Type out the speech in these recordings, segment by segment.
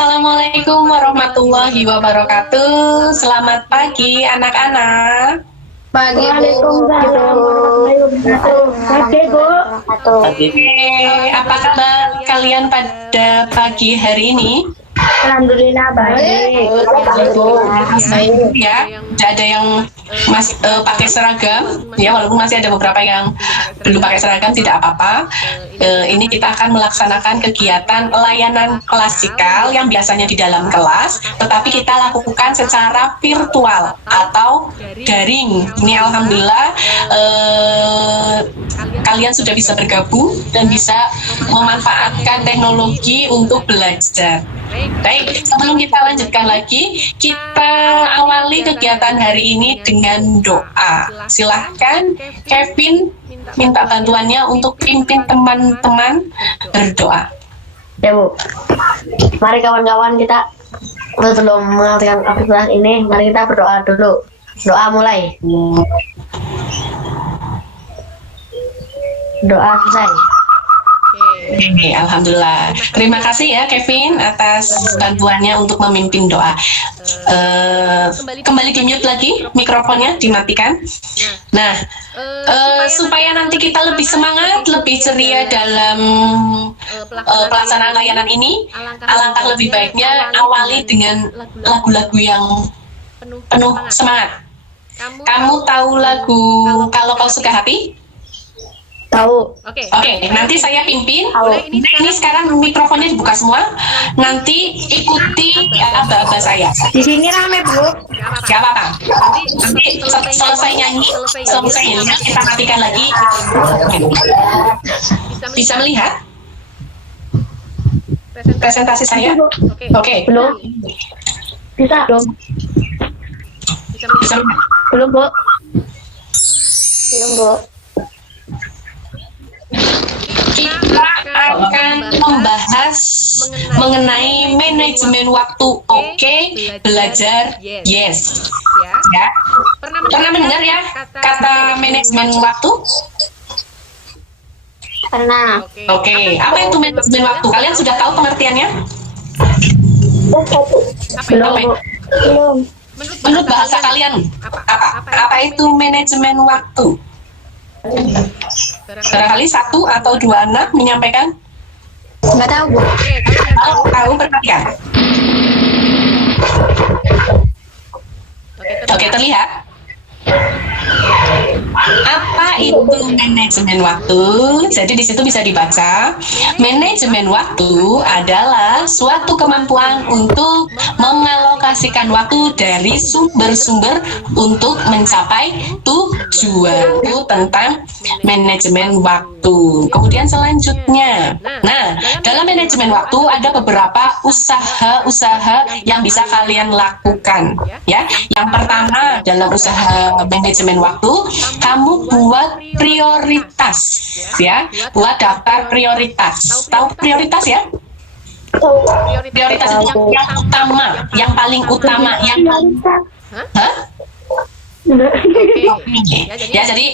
Assalamualaikum warahmatullahi wabarakatuh. Selamat pagi anak-anak. Pagi, Bu. Pagi, Bu. Oke, apa kabar kalian pada pagi hari ini? Alhamdulillah baik. Baik ya, tidak ada yang pakai seragam ya, walaupun masih ada beberapa yang belum pakai seragam, tidak apa-apa. Ini kita akan melaksanakan kegiatan layanan klasikal yang biasanya di dalam kelas, tetapi kita lakukan secara virtual atau daring. Ini alhamdulillah kalian sudah bisa bergabung dan bisa memanfaatkan teknologi untuk belajar. Baik, sebelum kita lanjutkan lagi, kita awali kegiatan hari ini dengan doa. Silahkan Kevin minta bantuannya untuk pimpin teman-teman berdoa. Ya, Bu. Mari kawan-kawan, kita sebelum mengajarkan aktivitas ini, mari kita berdoa dulu. Doa mulai. Doa selesai. Oke, alhamdulillah. Terima kasih ya Kevin atas bantuannya untuk memimpin doa. Kembali di mute lagi, mikrofonnya dimatikan. Nah, supaya nanti kita lebih semangat, lebih ceria dalam pelaksanaan layanan ini, alangkah lebih baiknya awali dengan lagu-lagu yang penuh semangat. Kamu tahu lagu Kalau Kau Suka Hati? Tahu. Oke, nanti saya pimpin. Ini sekarang mikrofonnya dibuka semua. Nanti ikuti aba-aba saya. Di sini rame, Bu. Gak apa-apa. Nanti selesai nyanyi, kita matikan lagi. Bisa melihat presentasi saya? Oke. Belum. Bisa. Belum. Bisa melihat? Belum, Bu. Belum, Bu. Kita akan membahas mengenai manajemen waktu. Oke, belajar yes. Ya. Pernah mendengar ya kata manajemen waktu? Pernah. Oke, apa itu manajemen waktu? Kalian sudah tahu pengertiannya? Belum, Apa Bu. itu? Belum. Menurut bahasa kalian, apa itu manajemen waktu? Barangkali satu atau dua anak menyampaikan. Nggak tahu, Bu. Kalau tahu, perhatikan. Oke, terlihat. Apa itu manajemen waktu? Jadi di situ bisa dibaca, manajemen waktu adalah suatu kemampuan untuk mengalokasikan waktu dari sumber-sumber untuk mencapai tujuan. Itu tentang manajemen waktu. Kemudian selanjutnya, nah, dalam manajemen waktu ada beberapa usaha-usaha yang bisa kalian lakukan. Ya, yang pertama dalam usaha manajemen waktu, kamu buat prioritas, ya, buat daftar prioritas. Tahu prioritas ya? Prioritas itu yang utama, yang paling utama, yang ya, jadi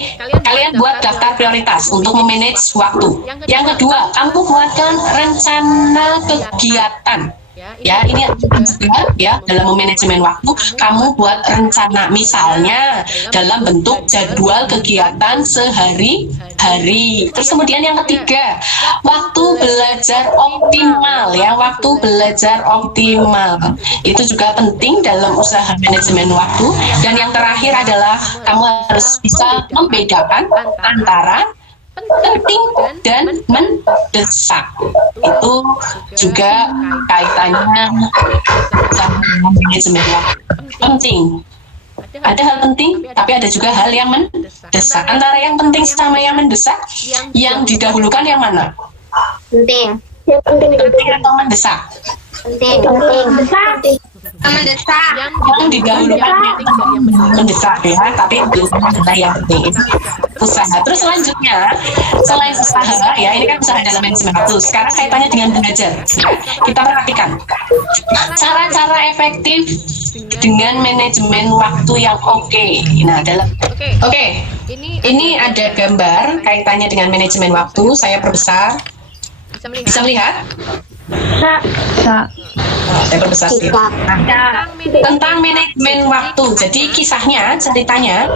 kalian buat daftar prioritas untuk memanage waktu. Yang kedua, kamu buatkan rencana kegiatan. Ya, ini juga ya dalam manajemen waktu, kamu buat rencana, misalnya dalam bentuk jadwal kegiatan sehari-hari. Terus kemudian yang ketiga, waktu belajar optimal ya, waktu belajar optimal. Itu juga penting dalam usaha manajemen waktu. Dan yang terakhir adalah kamu harus bisa membedakan antara penting dan mendesak. Itu juga kaitannya sama manajemen waktu. Penting. Ada hal penting, tapi ada juga hal yang mendesak. Antara yang penting sama yang mendesak, yang didahulukan yang mana? Penting. Yang penting atau mendesak? Penting. Mendesak. Yang didahulukan yang mendesak ya, tapi itu adalah yang penting. Usaha. Terus selanjutnya, selain usaha ya, ini kan usaha dalam manajemen waktu. Sekarang kaitannya dengan belajar. Kita perhatikan cara-cara efektif dengan manajemen waktu yang oke. Nah, ini ada gambar kaitannya dengan manajemen waktu. Saya perbesar. Bisa melihat? Bisa. Saya perbesar sedikit. Nah, tentang manajemen waktu. Jadi kisahnya, ceritanya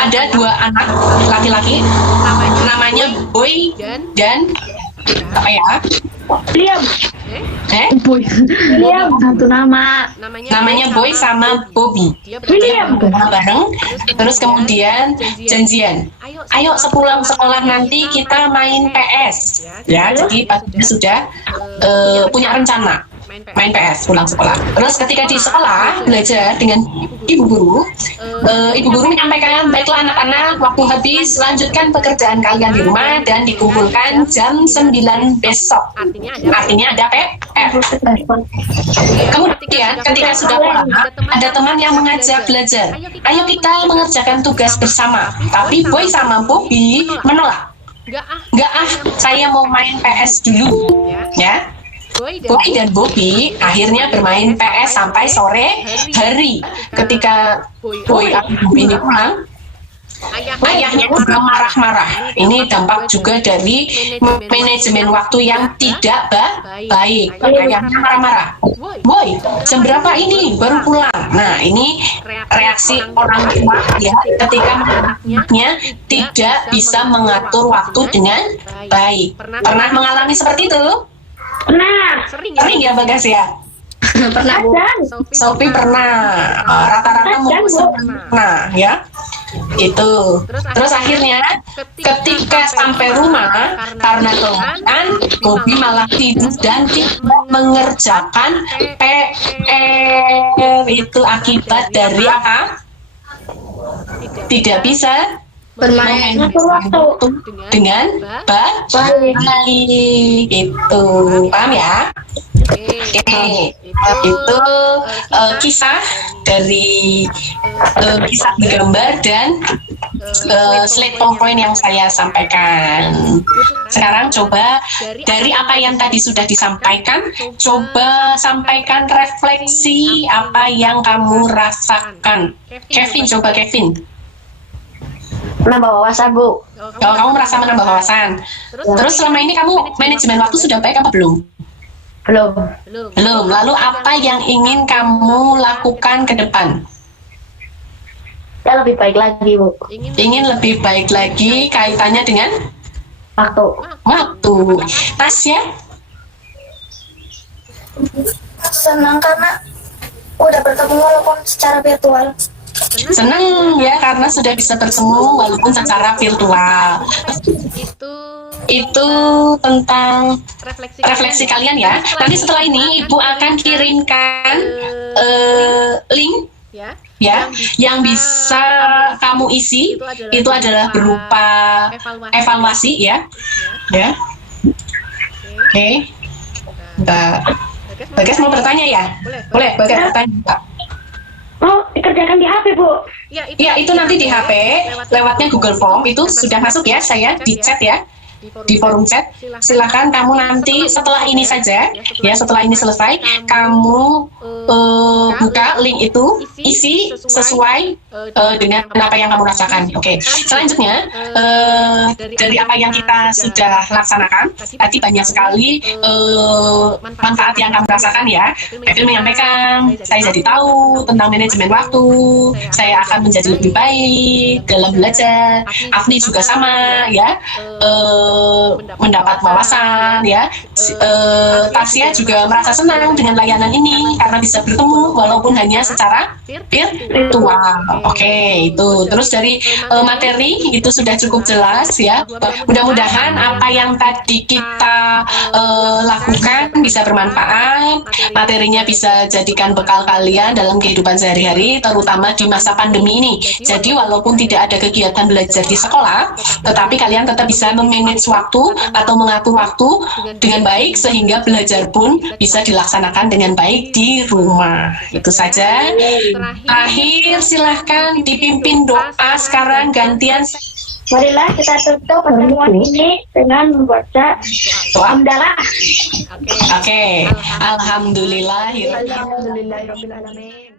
ada dua anak laki-laki, namanya Boy dan apa ya? Liam. Boy. Liam satu nama. Namanya Boy sama Bobby. William. Bareng. Terus kemudian janjian. Ayo sepulang sekolah nanti kita main PS. Ya, jadi dia sudah punya rencana main PS pulang sekolah. Terus ketika di sekolah belajar dengan ibu guru menyampaikan, baiklah anak-anak, waktu habis, lanjutkan pekerjaan kalian di rumah dan dikumpulkan jam 9 besok. Artinya ada PR. Kemudian ketika sudah pulang, ada teman yang mengajak belajar. Ayo kita mengerjakan tugas bersama. Tapi Boy sama Bobby menolak. Enggak saya mau main PS dulu. Ya. Boy dan Bobby akhirnya bermain PS sampai sore hari. Ketika Boy atau Bobby ini pulang, ayahnya juga marah-marah. Ini dampak juga dari manajemen waktu yang tidak baik. Ayahnya marah-marah. Boy, jam berapa ini? Baru pulang. Nah, ini reaksi orang tua ya ketika anaknya tidak bisa mengatur waktu dengan baik. Pernah mengalami seperti itu? Pernah. Sering ya Bagas ya? Pernah. Sophie pernah. Rata-rata mungkin pernah ya. Itu. Terus akhirnya ketika sampai rumah karena kelelahan, Bobby malah tidur dan tidak mengerjakan PR. Itu akibat dari apa? Tidak bisa bermain waktu dengan baik. Itu paham ya? Oke. Itu kisah dari kisah gambar dan slide PowerPoint yang saya sampaikan. Sekarang coba dari apa yang tadi sudah disampaikan, coba sampaikan refleksi apa yang kamu rasakan. Kevin, coba Kevin. Menambah wawasan, Bu. Kalau kamu merasa menambah wawasan, terus selama ini kamu manajemen waktu sudah baik apa belum? Belum. Lalu apa yang ingin kamu lakukan ke depan? Ya lebih baik lagi, Bu. Ingin lebih baik lagi kaitannya dengan waktu. Tasya? Senang karena udah bertemu walaupun secara virtual. Senang ya karena sudah bisa bertemu walaupun secara virtual. Itu tentang refleksi kalian ya. Nanti setelah ini Ibu akan kirimkan link ya yang bisa kamu isi. Itu adalah berupa evaluasi ya. Oke. Bagas mau bertanya ya? Boleh Bagas bertanya, Pak. Oh, dikerjakan di HP, Bu. Ya, itu nanti di HP, lewatnya Google Form, itu sudah masuk ya, saya di chat ya, di forum chat. Silakan kamu nanti setelah ini saja, ya setelah ini selesai, kamu buka link itu, isi sesuai dengan apa yang kamu rasakan. Oke. Selanjutnya, dari apa yang kita sudah laksanakan, tadi banyak sekali manfaat yang kamu rasakan ya. Kevin menyampaikan, saya jadi tahu tentang manajemen waktu, saya akan menjadi lebih baik dalam belajar. Afni juga sama ya, mendapat wawasan ya. Tasya juga merasa senang dengan layanan ini karena bisa bertemu walaupun hanya secara virtual. Oke, itu. Terus dari materi itu sudah cukup jelas ya. Mudah-mudahan apa yang tadi kita lakukan bisa bermanfaat. Materinya bisa jadikan bekal kalian dalam kehidupan sehari-hari, terutama di masa pandemi ini. Jadi walaupun tidak ada kegiatan belajar di sekolah, tetapi kalian tetap bisa memanage waktu atau mengatur waktu dengan baik sehingga belajar pun bisa dilaksanakan dengan baik di rumah. Itu saja. Terakhir silahkan dipimpin doa sekarang gantian. Marilah kita tutup pertemuan ini dengan membaca hamdalah. Oke. Alhamdulillah. Alhamdulillahirabbil alamin.